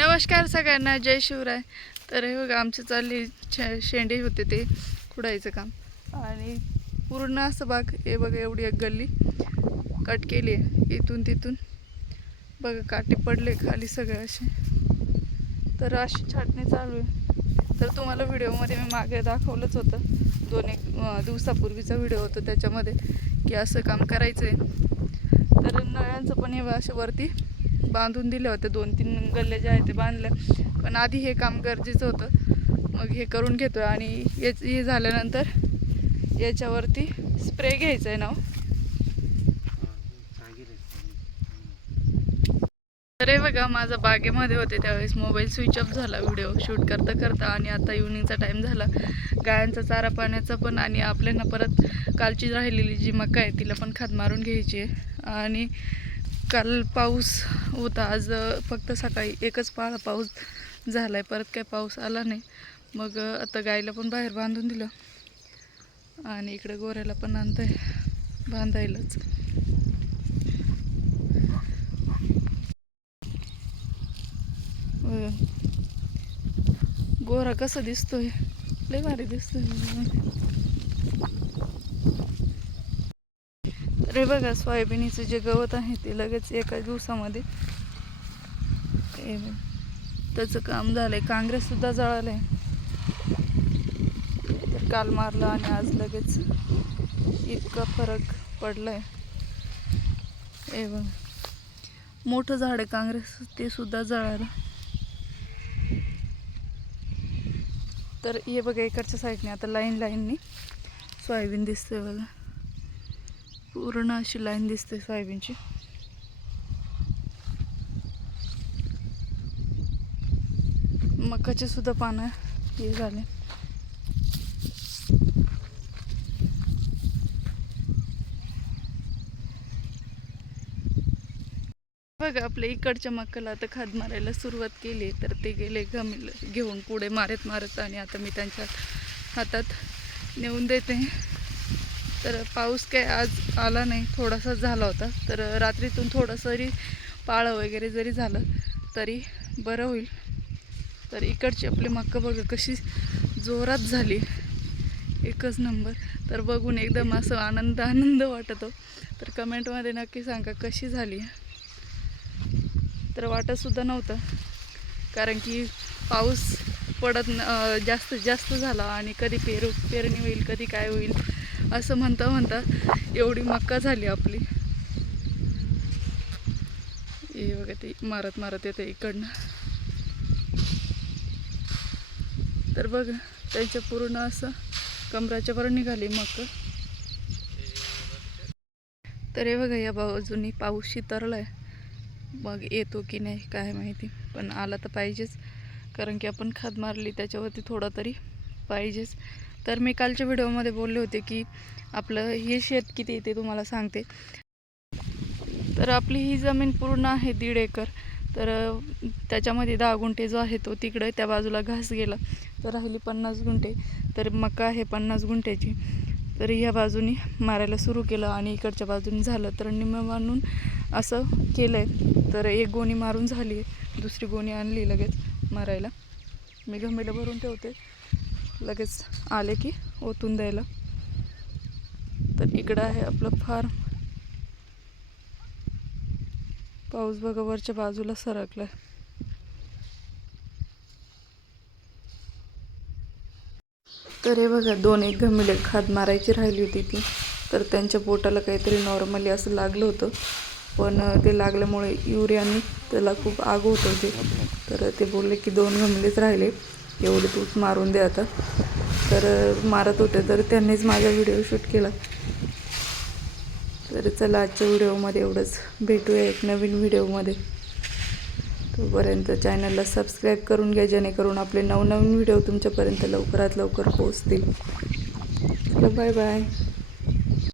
नमस्कार सगळ्यांना जय शिवराय. तर हे बघा आमचे चालली शेंडे होते ते खुडायचं काम. आणि पूर्ण असं बाग हे बघा एवढी एक गल्ली. कट केली आहे इथून तिथून. बघा काटे पडले खाली सगळे असे. तर अशी छाटणी चालू आहे. तर तुम्हाला व्हिडिओमध्ये मी मागे दाखवलंच होतं. दोन एक दिवसापूर्वीचा व्हिडिओ होता त्याच्यामध्ये की असं काम करायचं आहे तर नळ्यांचं पण हे बघा असे वरती बांधून दिले होते. दोन तीन गल्ले जे आहे ते बांधलं. पण आधी हे काम गरजेचं होतं. मग हे करून घेतो आणि हे हे झाल्यानंतर याच्यावरती स्प्रे घ्यायचा आहे ना अरे बघा माझा बागेमध्ये होते त्यावेळेस मोबाईल स्विच ऑफ झाला व्हिडिओ शूट करता करता आणि आता इव्हनिंगचा टाईम झाला. गायांचा चारा पाण्याचा पण आणि आपल्याला परत कालची राहिलेली जी मका आहे तिला पण खाद मारून घ्यायची आहे. आणि काल पाऊस होता आज फक्त सकाळी एकच पाळा पाऊस झाला आहे परत काय पाऊस आला नाही. मग आता गाईला पण बाहेर बांधून दिलं आणि इकडे गोऱ्याला पण आणतंय बांधायलाच. गोरा कसा दिसतोय? लय भारी दिसतोय. अरे बघा सोयाबीनचं जे गवत आहे ते लगेच एका दिवसामध्ये त्याचं काम झालंय. काँग्रेस सुद्धा जळालंय. तर काल मारलं आणि आज लगेच इतका फरक पडलाय. आहे बघ मोठं झाड आहे काँग्रेस ते सुद्धा जळालं. तर हे बघा इकडच्या साईडने आता लाईन लाईननी सोयाबीन दिसते बघा. पूर्ण अशी लाईन दिसते सोयाबीनची. मकाचे सुद्धा पानं हे झाले. बघा आपल्या इकडच्या मक्काला आता खाद मारायला सुरुवात केली तर ते गेले गमिल घेऊन पुढे मारत मारत आणि आता मी त्यांच्या हातात नेऊन देते. तर पाऊस काय आज आला नाही थोडासा झाला होता. तर रात्रीतून थोडंसं जरी पाळं वगैरे जरी झालं तरी बरं होईल. तर इकडची आपली मक्का बघा कशी जोरात झाली. एकच नंबर. तर बघून एकदम असं आनंद आनंद वाटतो. तर कमेंटमध्ये नक्की सांगा कशी झाली. तर वाटतसुद्धा नव्हतं. कारण की पाऊस पडत न जास्त जास्त झाला आणि कधी पेरू पेरणी होईल कधी काय होईल. असं म्हणता म्हणता एवढी मक्का झाली आपली. हे बघा ते मारत मारत येते इकडनं. तर बघा त्यांच्या पूर्ण असं कमराच्या वर निघाली मक्का. तर हे बघा या बाजूनी पाऊस शितरलाय. मग येतो की नाही काय माहिती पण आला तर पाहिजेच. कारण की आपण खाद मारली त्याच्यावरती थोडा तरी पाहिजेच. तर मी कालच्या व्हिडिओमध्ये बोलले होते की आपलं हे शेत किती येते तुम्हाला सांगते. तर आपली ही जमीन पूर्ण आहे दीड एकर. तर त्याच्यामध्ये दहा गुंठे जो आहे तो तिकडे त्या बाजूला घास गेला. तर राहिली पन्नास गुंठे. तर मका आहे पन्नास गुंठ्याची. तर ह्या बाजूनी मारायला सुरू केलं आणि इकडच्या बाजूनी झालं. तर निम्म मानून असं केलं आहे तर एक गोणी मारून झाली आहे. दुसरी गोणी आणली लगेच मारायला. मी गमेला भरून ठेवते. लगेच आले की ओतून द्यायला. तर इकडं आहे आपलं फार्म पाऊस बघा वरच्या बाजूला सरकलाय. तर हे बघा दोन एक घमिले खाद मारायची राहिली होती ती. तर त्यांच्या पोटाला काहीतरी नॉर्मली असं लागलं होतं. पण ते लागल्यामुळे युरियाने त्याला खूप आग होत होते. तर ते बोलले की दोन घमिलेच राहिले. एवढे तूच मारून दे आता. तर मारत होते तर त्यांनीच माझा व्हिडिओ शूट केला. तर चला आजच्या व्हिडिओमध्ये एवढंच. भेटूया एक नवीन व्हिडिओमध्ये तोपर्यंत चॅनलला सबस्क्राईब करून घ्या जेणेकरून आपले नवनवीन व्हिडिओ तुमच्यापर्यंत लवकरात लवकर पोहोचतील. चला बाय बाय